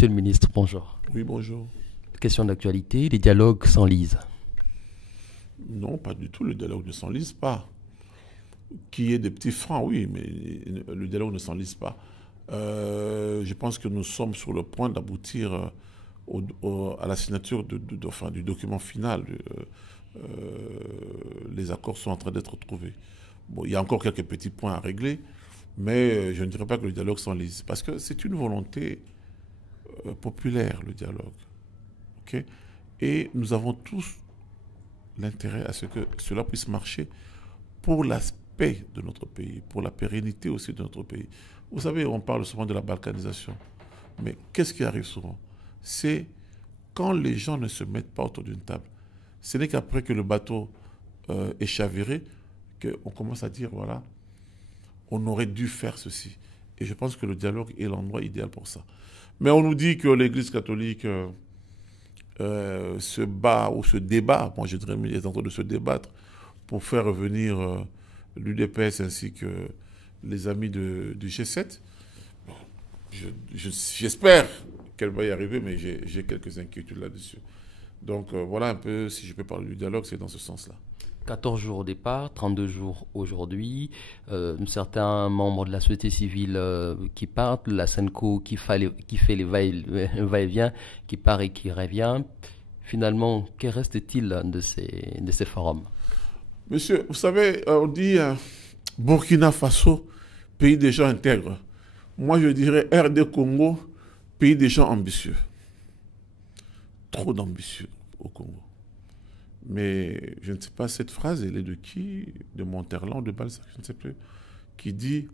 Monsieur le ministre, bonjour. Oui, bonjour. Question d'actualité, les dialogues s'enlisent. Non, pas du tout, le dialogue ne s'enlise pas. Qu'il y ait des petits freins, oui, mais le dialogue ne s'enlise pas. Je pense que nous sommes sur le point d'aboutir à la signature du document final. Les accords sont en train d'être trouvés. Bon, il y a encore quelques petits points à régler, mais je ne dirais pas que le dialogue s'enlise, parce que c'est une volonté populaire, le dialogue. Okay? Et nous avons tous l'intérêt à ce que cela puisse marcher pour la paix de notre pays, pour la pérennité aussi de notre pays. Vous savez, on parle souvent de la balkanisation, mais qu'est-ce qui arrive souvent? C'est quand les gens ne se mettent pas autour d'une table. Ce n'est qu'après que le bateau est chaviré qu'on commence à dire, voilà, on aurait dû faire ceci. Et je pense que le dialogue est l'endroit idéal pour ça. Mais on nous dit que l'Église catholique se bat ou se débat, moi je dirais, il est en train de se débattre pour faire revenir l'UDPS ainsi que les amis du G7. Bon, j'espère qu'elle va y arriver, mais j'ai quelques inquiétudes là-dessus. Donc voilà un peu, si je peux parler du dialogue, c'est dans ce sens-là. 14 jours au départ, 32 jours aujourd'hui. Certains membres de la société civile qui partent, la SENCO qui fait les va-et-vient, qui part et qui revient. Finalement, que reste-t-il de ces forums? Monsieur, vous savez, on dit Burkina Faso, pays des gens intègres. Moi, je dirais RD Congo, pays des gens ambitieux. Trop d'ambitieux au Congo. Mais je ne sais pas, cette phrase, elle est de qui? De Monterland, de Balzac, je ne sais plus. Qui dit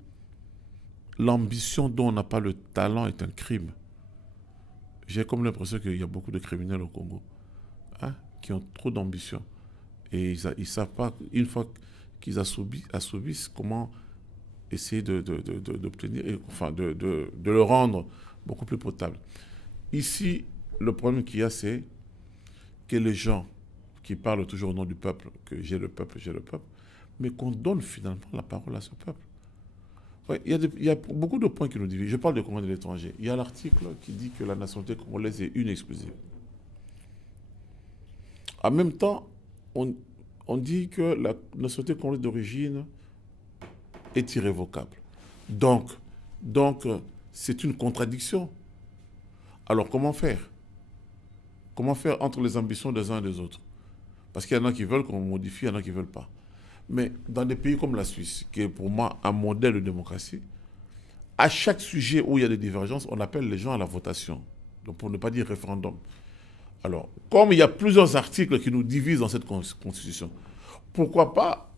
« L'ambition dont on n'a pas le talent est un crime ». J'ai comme l'impression qu'il y a beaucoup de criminels au Congo qui ont trop d'ambition. Et ils ne savent pas, une fois qu'ils assouvissent, comment essayer d'obtenir, enfin de le rendre beaucoup plus potable. Ici, le problème qu'il y a, c'est que les gens qui parlent toujours au nom du peuple, que j'ai le peuple, mais qu'on donne finalement la parole à ce peuple. Ouais, il y a beaucoup de points qui nous divisent. Je parle de Congo de l'étranger. Il y a l'article qui dit que la nationalité congolaise est une exclusive. En même temps, on dit que la nationalité congolaise d'origine est irrévocable. Donc c'est une contradiction. Alors, comment faire? Comment faire entre les ambitions des uns et des autres? Parce qu'il y en a qui veulent qu'on modifie, il y en a qui ne veulent pas. Mais dans des pays comme la Suisse, qui est pour moi un modèle de démocratie, à chaque sujet où il y a des divergences, on appelle les gens à la votation. Donc, pour ne pas dire référendum. Alors, comme il y a plusieurs articles qui nous divisent dans cette constitution, pourquoi pas,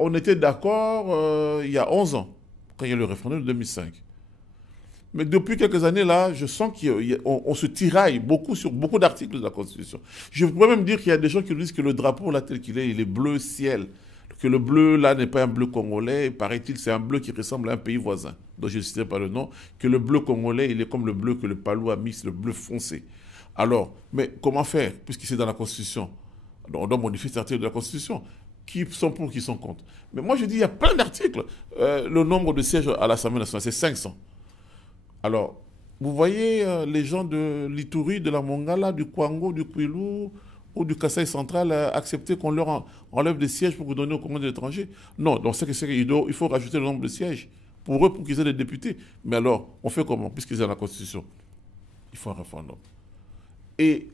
on était d'accord il y a 11 ans, quand il y a eu le référendum de 2005. Mais depuis quelques années, là, je sens qu'on se tiraille beaucoup sur beaucoup d'articles de la Constitution. Je pourrais même dire qu'il y a des gens qui nous disent que le drapeau, là, tel qu'il est, il est bleu ciel. Que le bleu, là, n'est pas un bleu congolais. Paraît-il, c'est un bleu qui ressemble à un pays voisin, dont je ne citerai pas le nom. Que le bleu congolais, il est comme le bleu que le Palou a mis, c'est le bleu foncé. Alors, mais comment faire, puisqu'il c'est dans la Constitution? On doit modifier cet article de la Constitution. Qui sont pour, qui sont contre? Mais moi, je dis, il y a plein d'articles. Le nombre de sièges à l'Assemblée nationale, c'est 500. Alors, vous voyez les gens de l'Ituri, de la Mongala, du Kwango, du Kwilu ou du Kasaï central accepter qu'on leur enlève des sièges pour donner aux Congolais de l'étranger? Non, donc il faut rajouter le nombre de sièges pour eux, pour qu'ils aient des députés. Mais alors, on fait comment? Puisqu'ils ont la Constitution, il faut un référendum. Et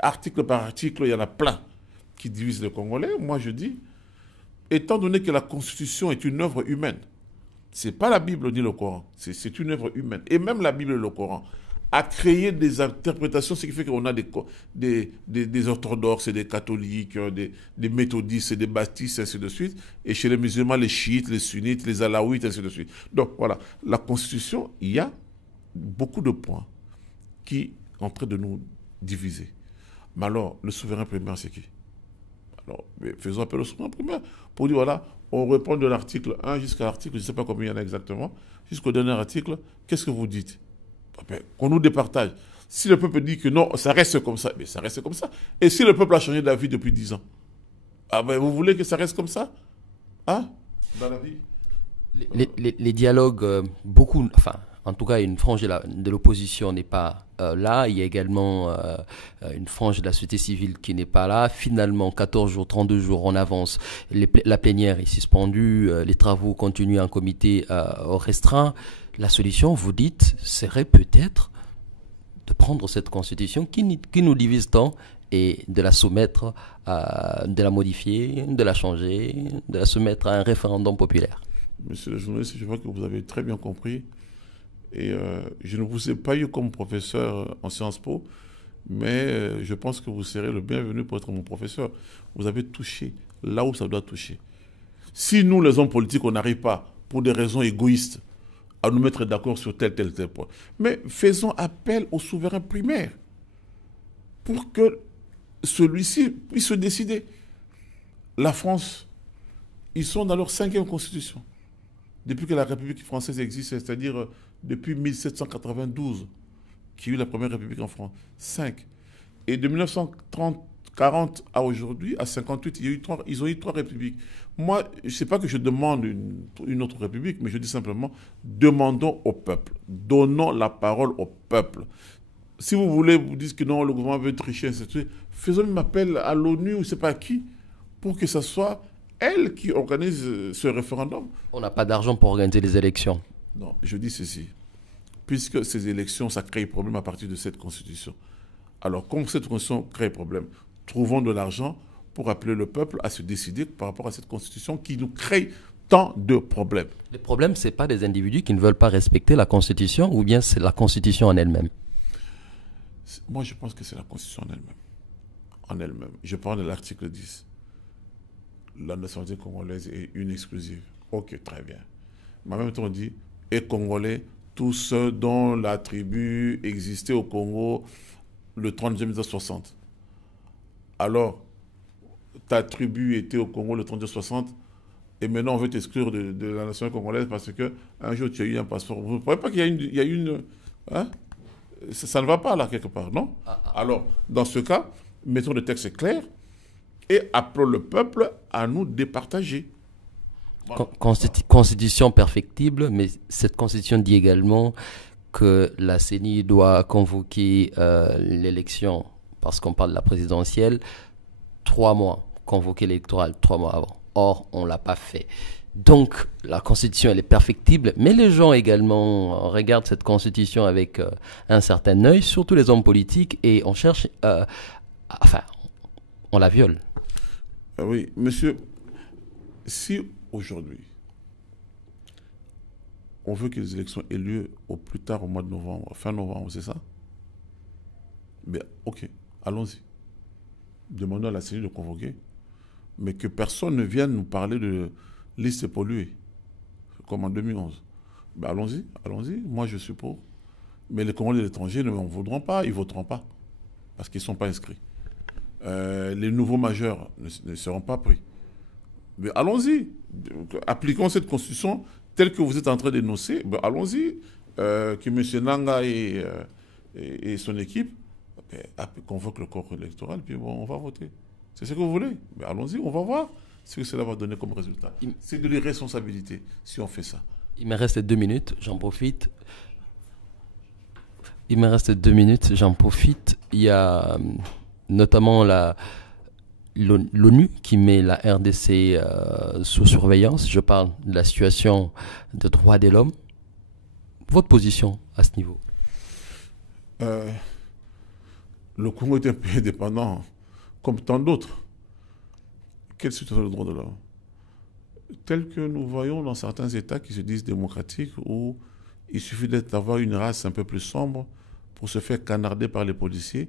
article par article, il y en a plein qui divisent les Congolais. Moi, je dis, étant donné que la Constitution est une œuvre humaine, ce n'est pas la Bible ni le Coran, c'est une œuvre humaine. Et même la Bible et le Coran a créé des interprétations, ce qui fait qu'on a des orthodoxes et des catholiques, des méthodistes et des baptistes, ainsi de suite. Et chez les musulmans, les chiites, les sunnites, les alaouites, ainsi de suite. Donc voilà, la Constitution, il y a beaucoup de points qui sont en train de nous diviser. Mais alors, le souverain primaire, c'est qui? Alors, faisons appel au souverain primaire pour dire, voilà, on reprend de l'article 1 jusqu'à l'article, je ne sais pas combien il y en a exactement, jusqu'au dernier article, qu'est-ce que vous dites? Qu'on nous départage. Si le peuple dit que non, ça reste comme ça, mais ça reste comme ça. Et si le peuple a changé d'avis depuis 10 ans, vous voulez que ça reste comme ça? Hein? Dans la vie? Les dialogues, beaucoup, enfin, en tout cas, une frange de l'opposition n'est pas là. Il y a également une frange de la société civile qui n'est pas là. Finalement, 14 jours, 32 jours en avance, la plénière est suspendue, les travaux continuent en comité restreint. La solution, vous dites, serait peut-être de prendre cette constitution qui nous divise tant et de la soumettre, de la modifier, de la changer, de la soumettre à un référendum populaire. Monsieur le journaliste, je vois que vous avez très bien compris. Et je ne vous ai pas eu comme professeur en Sciences Po, mais je pense que vous serez le bienvenu pour être mon professeur. Vous avez touché là où ça doit toucher. Si nous, les hommes politiques, on n'arrive pas, pour des raisons égoïstes, à nous mettre d'accord sur tel point, mais faisons appel au souverain primaire pour que celui-ci puisse se décider. La France, ils sont dans leur 5e constitution. Depuis que la République française existe, c'est-à-dire depuis 1792, qui a eu la première République en France. 5. Et de 1940 à aujourd'hui, à 58, ils ont eu 3 républiques. Moi, je ne sais pas que je demande une autre république, mais je dis simplement, demandons au peuple. Donnons la parole au peuple. Si vous voulez, vous dites que non, le gouvernement veut tricher, etc., faisons un appel à l'ONU ou je ne sais pas qui, pour que ce soit elle qui organise ce référendum. On n'a pas d'argent pour organiser les élections. Non, je dis ceci. Puisque ces élections, ça crée problème à partir de cette constitution. Alors, comme cette constitution crée problème, trouvons de l'argent pour appeler le peuple à se décider par rapport à cette constitution qui nous crée tant de problèmes. Le problème, ce n'est pas des individus qui ne veulent pas respecter la constitution ou bien c'est la constitution en elle-même? Moi, je pense que c'est la constitution en elle-même. En elle-même. Je parle de l'article 10. La nationalité congolaise est une exclusive. Ok, très bien. Mais en même temps, on dit, et Congolais, tous ceux dont la tribu existait au Congo le 30 juin 1960. Alors, ta tribu était au Congo le 30 juin 1960 et maintenant on veut t'exclure de la nation congolaise parce qu'un jour tu as eu un passeport. Vous ne croyez pas qu'il y a une hein? Ça ne va pas là quelque part, non? Alors, dans ce cas, mettons le texte clair et appelons le peuple à nous départager. Voilà. Constitution perfectible, mais cette constitution dit également que la CENI doit convoquer l'élection, parce qu'on parle de la présidentielle, 3 mois, convoquer l'électoral 3 mois avant. Or, on ne l'a pas fait. Donc, la constitution, elle est perfectible, mais les gens également regardent cette constitution avec un certain œil, surtout les hommes politiques, et on cherche, enfin, on la viole. Oui, monsieur, si aujourd'hui, on veut que les élections aient lieu au plus tard au mois de novembre, fin novembre, c'est ça? Mais ok, allons-y. Demandons à la CENI de convoquer. Mais que personne ne vienne nous parler de liste polluée, comme en 2011. Ben allons-y, allons-y. Moi, je suis pour. Mais les Congolais de l'étranger ne m'en voudront pas, ils ne voteront pas. Parce qu'ils ne sont pas inscrits. Les nouveaux majeurs ne seront pas pris. Mais allons-y. Appliquons cette constitution telle que vous êtes en train d'énoncer. Ben allons-y. Que M. Nanga et son équipe convoquent le corps électoral, puis bon, on va voter. C'est ce que vous voulez. Mais allons-y, on va voir ce que cela va donner comme résultat. C'est de l'irresponsabilité si on fait ça. Il me reste 2 minutes, j'en profite. Il me reste 2 minutes, j'en profite. Il y a notamment l'ONU qui met la RDC sous surveillance. Je parle de la situation de droits de l'homme. Votre position à ce niveau? Le Congo est un pays indépendant, comme tant d'autres. Quelle situation de droits de l'homme? Tel que nous voyons dans certains États qui se disent démocratiques, où il suffit d'avoir une race un peu plus sombre pour se faire canarder par les policiers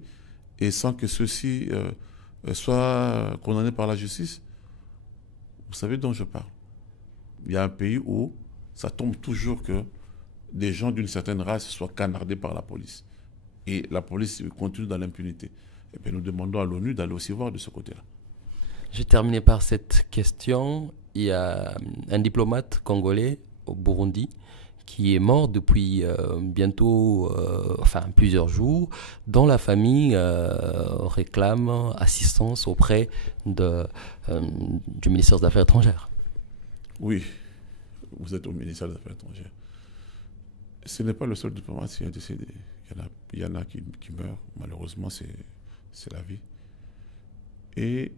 et sans que ceux-ci soient condamnés par la justice. Vous savez dont je parle. Il y a un pays où ça tombe toujours que des gens d'une certaine race soient canardés par la police. Et la police continue dans l'impunité. Et bien nous demandons à l'ONU d'aller aussi voir de ce côté-là. J'ai terminé par cette question. Il y a un diplomate congolais au Burundi qui est mort depuis bientôt, plusieurs jours, dont la famille réclame assistance auprès du ministère des Affaires étrangères. Oui, vous êtes au ministère des Affaires étrangères. Ce n'est pas le seul diplomate qui est décédé. Il y en a qui meurent. Malheureusement, c'est la vie. Et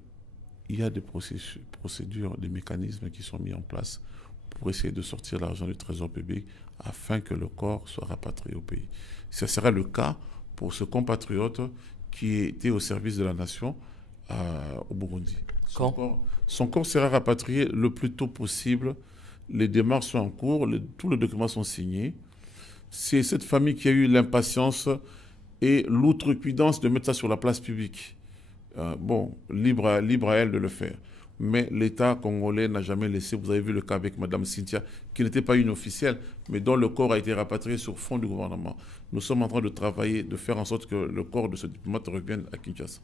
il y a des procédures, des mécanismes qui sont mis en place pour essayer de sortir l'argent du trésor public afin que le corps soit rapatrié au pays. Ce sera le cas pour ce compatriote qui était au service de la nation au Burundi. Son corps sera rapatrié le plus tôt possible. Les démarches sont en cours, tous les documents sont signés. C'est cette famille qui a eu l'impatience et l'outrecuidance de mettre ça sur la place publique. Libre à elle de le faire. Mais l'État congolais n'a jamais laissé. Vous avez vu le cas avec Mme Cynthia, qui n'était pas une officielle, mais dont le corps a été rapatrié sur fond du gouvernement. Nous sommes en train de travailler, de faire en sorte que le corps de ce diplomate revienne à Kinshasa.